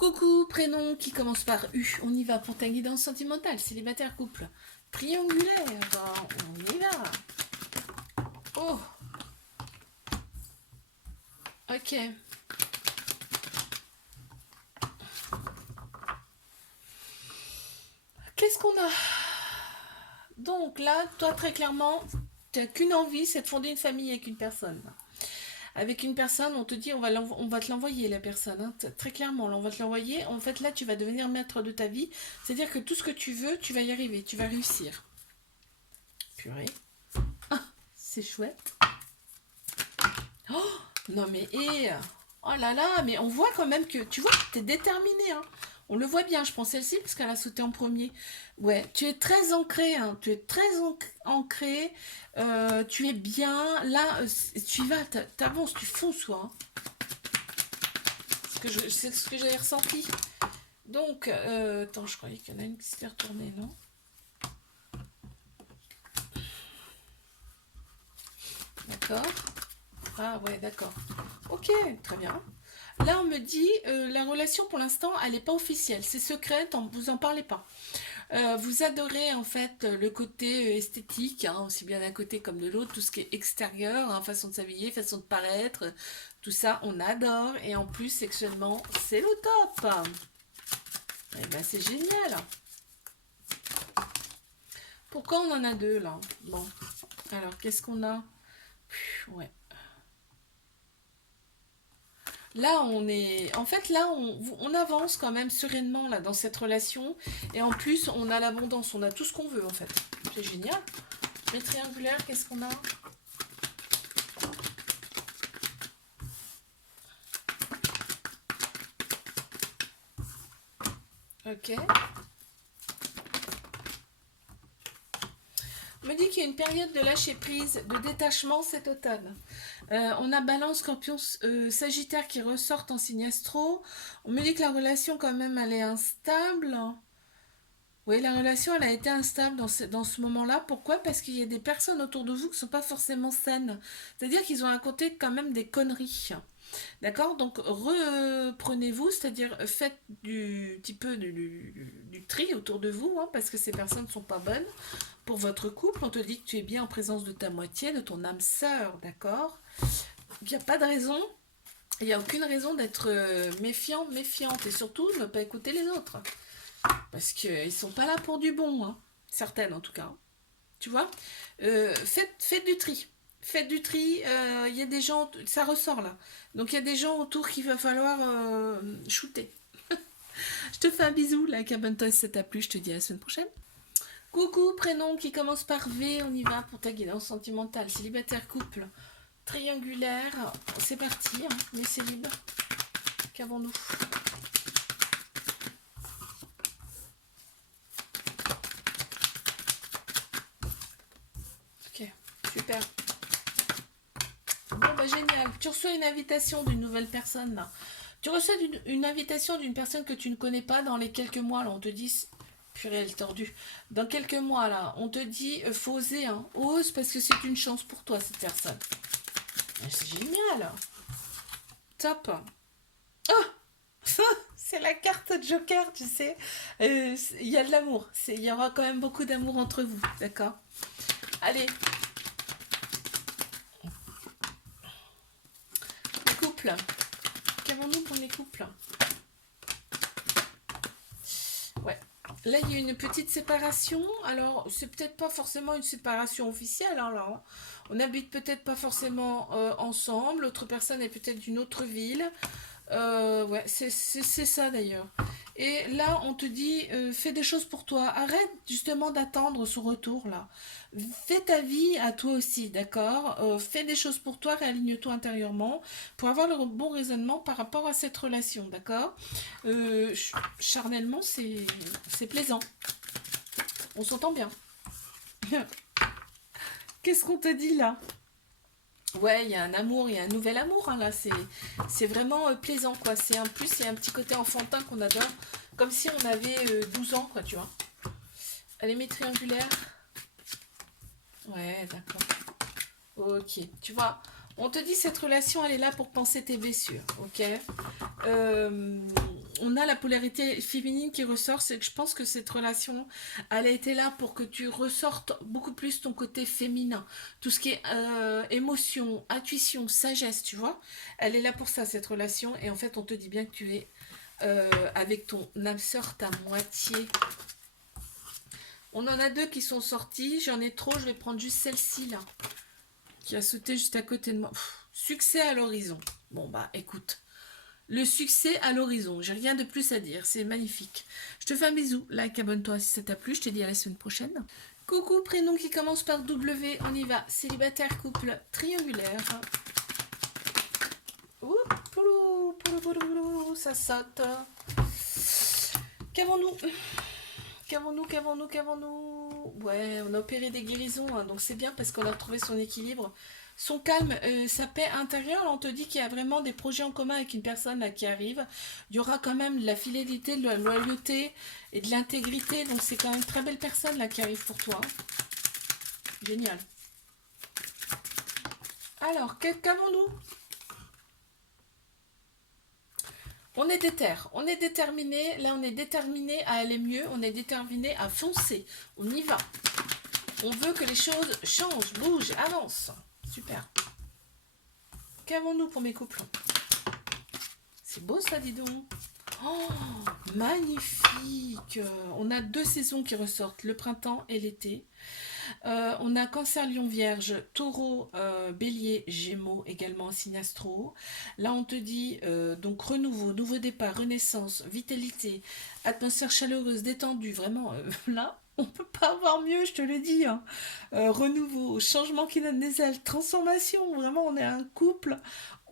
Coucou, prénom qui commence par U. On y va pour ta guidance sentimentale, célibataire, couple. Triangulaire, on y va. Oh, ok. Qu'est-ce qu'on a? Donc là, toi, très clairement, tu n'as qu'une envie, c'est de fonder une famille avec une personne. Avec une personne, on te dit, on va te l'envoyer, la personne. Hein. Très clairement, là, on va te l'envoyer. En fait, là, tu vas devenir maître de ta vie. C'est-à-dire que tout ce que tu veux, tu vas y arriver, tu vas réussir. Purée, c'est chouette. Oh, non mais oh là là, mais on voit quand même que tu vois, t'es déterminé, hein. On le voit bien, je prends celle-ci parce qu'elle a sauté en premier. Ouais, tu es très ancré, hein. Tu es très ancré, tu es bien. Là, tu y vas, t'avances, tu fonces, toi. Hein. C'est ce que j'avais ressenti. Donc, attends, je croyais qu'il y en a une qui s'était retournée, non? D'accord. Ah ouais, d'accord. Ok, très bien. Là, on me dit, la relation pour l'instant, elle n'est pas officielle, c'est secrète, vous en parlez pas. Vous adorez en fait le côté esthétique, hein, aussi bien d'un côté comme de l'autre, tout ce qui est extérieur, hein, façon de s'habiller, façon de paraître, tout ça, on adore. Et en plus, sexuellement, c'est le top. Eh ben, c'est génial. Pourquoi on en a deux là? Bon, alors qu'est-ce qu'on a? Ouais. Là, on est. En fait, là, on avance quand même sereinement là, dans cette relation. Et en plus, on a l'abondance. On a tout ce qu'on veut, en fait. C'est génial. Les triangulaires, qu'est-ce qu'on a? Ok. On me dit qu'il y a une période de lâcher prise, de détachement cet automne. On a Balance, Scorpion, Sagittaire qui ressortent en signe astro. On me dit que la relation, quand même, elle est instable. Oui, la relation, elle a été instable dans ce moment-là. Pourquoi? Parce qu'il y a des personnes autour de vous qui ne sont pas forcément saines. C'est-à-dire qu'ils ont à côté quand même des conneries. D'accord? Donc reprenez-vous, c'est-à-dire faites du petit peu du tri autour de vous, hein, parce que ces personnes ne sont pas bonnes pour votre couple. On te dit que tu es bien en présence de ta moitié, de ton âme sœur, d'accord? Il n'y a pas de raison, il n'y a aucune raison d'être méfiant, méfiante, et surtout ne pas écouter les autres. Parce qu'ils ne sont pas là pour du bon, hein. Certaines en tout cas. Tu vois, faites du tri. Faites du tri, il y a des gens, ça ressort là. Donc il y a des gens autour qu'il va falloir shooter. Je te fais un bisou, like, abonne-toi si ça t'a plu, je te dis à la semaine prochaine. Coucou, prénom qui commence par V, on y va pour ta guidance sentimentale, célibataire, couple, triangulaire, c'est parti, hein, les célibes, qu'avons-nous? Ok, super. Bon bah génial, tu reçois une invitation d'une nouvelle personne là. Tu reçois une invitation d'une personne que tu ne connais pas dans les quelques mois là, on te dit, purée elle est tordue, dans quelques mois là, on te dit, faut oser, hein, ose parce que c'est une chance pour toi cette personne. C'est génial, top. Oh, c'est la carte Joker, tu sais. Il y a de l'amour, il y aura quand même beaucoup d'amour entre vous, d'accord? Allez, couple, qu'avons-nous pour les couples? Ouais. Là, il y a une petite séparation. Alors, c'est peut-être pas forcément une séparation officielle. Alors, hein. On n'habite peut-être pas forcément ensemble. L'autre personne est peut-être d'une autre ville. Ouais, c'est ça d'ailleurs. Et là, on te dit, fais des choses pour toi. Arrête justement d'attendre son retour là. Fais ta vie à toi aussi, d'accord? Fais des choses pour toi, réaligne-toi intérieurement pour avoir le bon raisonnement par rapport à cette relation, d'accord? Charnellement, c'est plaisant. On s'entend bien. Qu'est-ce qu'on te dit là? Ouais, il y a un amour, il y a un nouvel amour, hein, là, c'est vraiment plaisant, quoi. C'est en plus, il y a un petit côté enfantin qu'on adore, comme si on avait 12 ans, quoi, tu vois. Allez, mes triangulaires. Ouais, d'accord. Ok, tu vois, on te dit cette relation, elle est là pour penser tes blessures, ok? Euh, on a la polarité féminine qui ressort, c'est que je pense que cette relation, elle a été là pour que tu ressortes beaucoup plus ton côté féminin. Tout ce qui est émotion, intuition, sagesse, tu vois. Elle est là pour ça, cette relation. Et en fait, on te dit bien que tu es avec ton âme sœur, ta moitié. On en a deux qui sont sortis. J'en ai trop, je vais prendre juste celle-ci, là. Qui a sauté juste à côté de moi. Succès à l'horizon. Bon, bah, écoute. Le succès à l'horizon. J'ai rien de plus à dire. C'est magnifique. Je te fais un bisou. Like, abonne-toi si ça t'a plu. Je te dis à la semaine prochaine. Coucou, prénom qui commence par W. On y va. Célibataire, couple, triangulaire. Ouh, poulou, poulou, poulou, poulou, ça saute. Qu'avons-nous? Qu'avons-nous? Ouais, on a opéré des guérisons, hein, donc c'est bien parce qu'on a retrouvé son équilibre, son calme, sa paix intérieure. Là, on te dit qu'il y a vraiment des projets en commun avec une personne là, qui arrive. Il y aura quand même de la fidélité, de la loyauté et de l'intégrité. Donc c'est quand même une très belle personne là qui arrive pour toi. Génial. Alors, qu'avons-nous? On est on est déterminé, là on est déterminé à aller mieux, on est déterminé à foncer, on y va. On veut que les choses changent, bougent, avancent. Super. Qu'avons-nous pour mes couples? C'est beau ça, dis donc. Oh, magnifique. On a deux saisons qui ressortent, le printemps et l'été. On a Cancer, Lion, Vierge, Taureau, Bélier, Gémeaux, également en signe astro. Là, on te dit donc renouveau, nouveau départ, renaissance, vitalité, atmosphère chaleureuse, détendue. Vraiment, là, on peut pas avoir mieux, je te le dis. Hein. Renouveau, changement qui donne des ailes, transformation. Vraiment, on est un couple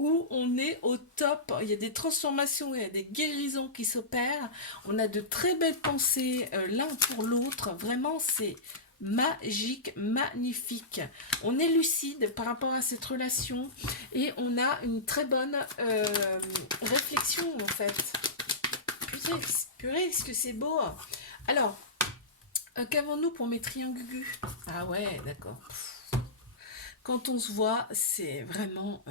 où on est au top. Il y a des transformations, il y a des guérisons qui s'opèrent. On a de très belles pensées l'un pour l'autre. Vraiment, c'est magique, magnifique. On est lucide par rapport à cette relation et on a une très bonne réflexion en fait. Purée, est-ce que c'est beau? Alors, qu'avons-nous pour mes triangugus? Ah ouais, d'accord. Quand on se voit, c'est vraiment...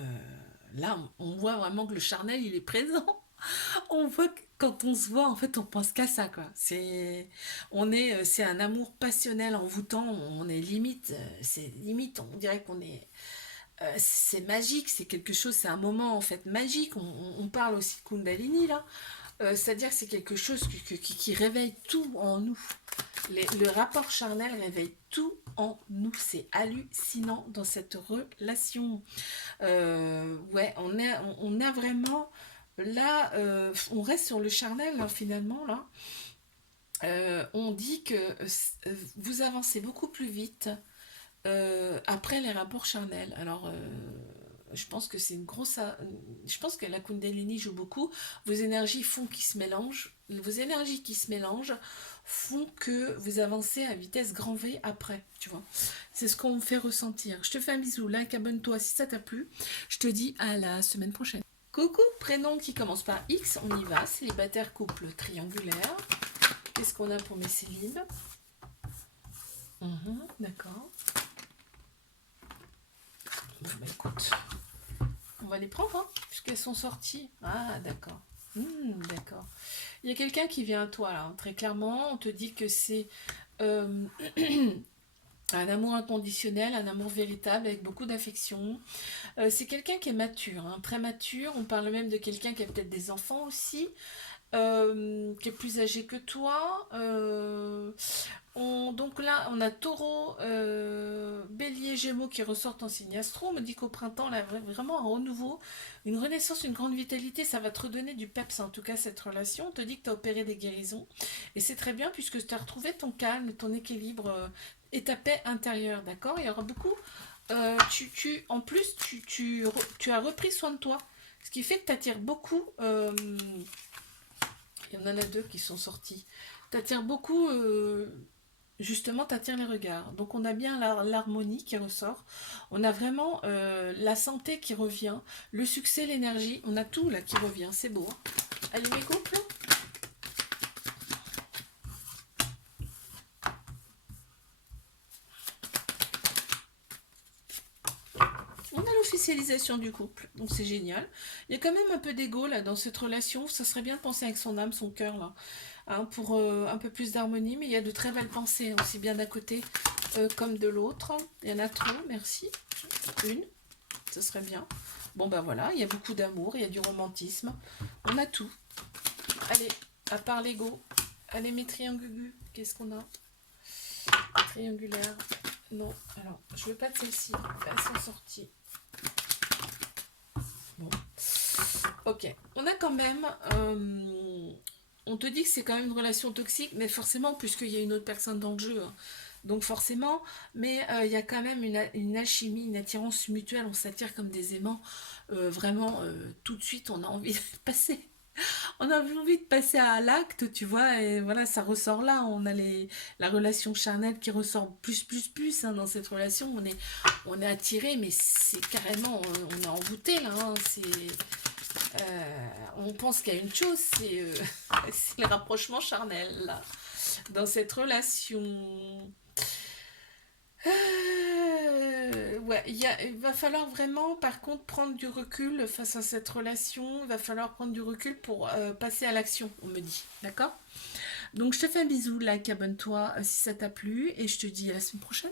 là, on voit vraiment que le charnel, il est présent. On voit que quand on se voit, en fait, on pense qu'à ça, quoi. C'est un amour passionnel, envoûtant. On est limite, c'est limite. On dirait qu'on est, c'est magique. C'est quelque chose, c'est un moment en fait magique. On parle aussi de Kundalini là. C'est-à-dire que c'est quelque chose qui réveille tout en nous. Le rapport charnel réveille tout en nous. C'est hallucinant dans cette relation. Ouais, on a vraiment... Là, on reste sur le charnel, là, finalement, là. On dit que vous avancez beaucoup plus vite après les rapports charnels. Alors, je pense que c'est une grosse... Je pense que la Kundalini joue beaucoup. Vos énergies font qu'ils se mélangent. Vos énergies qui se mélangent font que vous avancez à vitesse grand V après, tu vois. C'est ce qu'on me fait ressentir. Je te fais un bisou, like, abonne-toi si ça t'a plu. Je te dis à la semaine prochaine. Coucou, prénom qui commence par X, on y va. Célibataire, couple, triangulaire. Qu'est-ce qu'on a pour mes célibes? D'accord. Bon, bah écoute, on va les prendre, hein, puisqu'elles sont sorties. Ah, d'accord. D'accord. Il y a quelqu'un qui vient à toi, là, hein, très clairement. On te dit que c'est un amour inconditionnel, un amour véritable, avec beaucoup d'affection. C'est quelqu'un qui est mature, hein, très mature. On parle même de quelqu'un qui a peut-être des enfants aussi, qui est plus âgé que toi. Donc là, on a Taureau, Bélier, Gémeaux qui ressortent en signe astro. On me dit qu'au printemps, là, vraiment un renouveau, une renaissance, une grande vitalité. Ça va te redonner du peps, en tout cas, cette relation. On te dit que tu as opéré des guérisons. Et c'est très bien puisque tu as retrouvé ton calme, ton équilibre et ta paix intérieure, d'accord? Il y aura beaucoup... en plus, tu as repris soin de toi. Ce qui fait que tu attires beaucoup... il y en a deux qui sont sortis. Tu attires beaucoup... justement, tu attires les regards. Donc, on a bien l'harmonie qui ressort. On a vraiment la santé qui revient. Le succès, l'énergie. On a tout là qui revient. C'est beau. Hein. Allez, mes couples. On a le officialisation du couple, donc c'est génial. Il y a quand même un peu d'ego là dans cette relation, ça serait bien de penser avec son âme, son cœur là, hein, pour un peu plus d'harmonie, mais il y a de très belles pensées, aussi bien d'un côté comme de l'autre. Il y en a trop, merci. Une, ce serait bien. Bon ben voilà, il y a beaucoup d'amour, il y a du romantisme, on a tout. Allez, à part l'ego, allez mes triangulus, qu'est-ce qu'on a? Triangulaire, non, alors je veux pas de celle-ci, elles sont sorties. Bon, ok, on a quand même, on te dit que c'est quand même une relation toxique, mais forcément, puisqu'il y a une autre personne dans le jeu, hein. Donc forcément, mais il y a quand même une alchimie, une attirance mutuelle, on s'attire comme des aimants, vraiment, tout de suite, on a envie de passer. On a envie de passer à l'acte, tu vois, et voilà, ça ressort là. On a la relation charnelle qui ressort plus hein, dans cette relation. On est attiré, mais c'est carrément, on est envoûté là, hein, on pense qu'il y a une chose, c'est le rapprochement charnel là, dans cette relation. Ouais, il va falloir vraiment, par contre, prendre du recul face à cette relation. Il va falloir prendre du recul pour passer à l'action, on me dit. D'accord? Donc, je te fais un bisou, like, abonne-toi si ça t'a plu. Et je te dis à la semaine prochaine.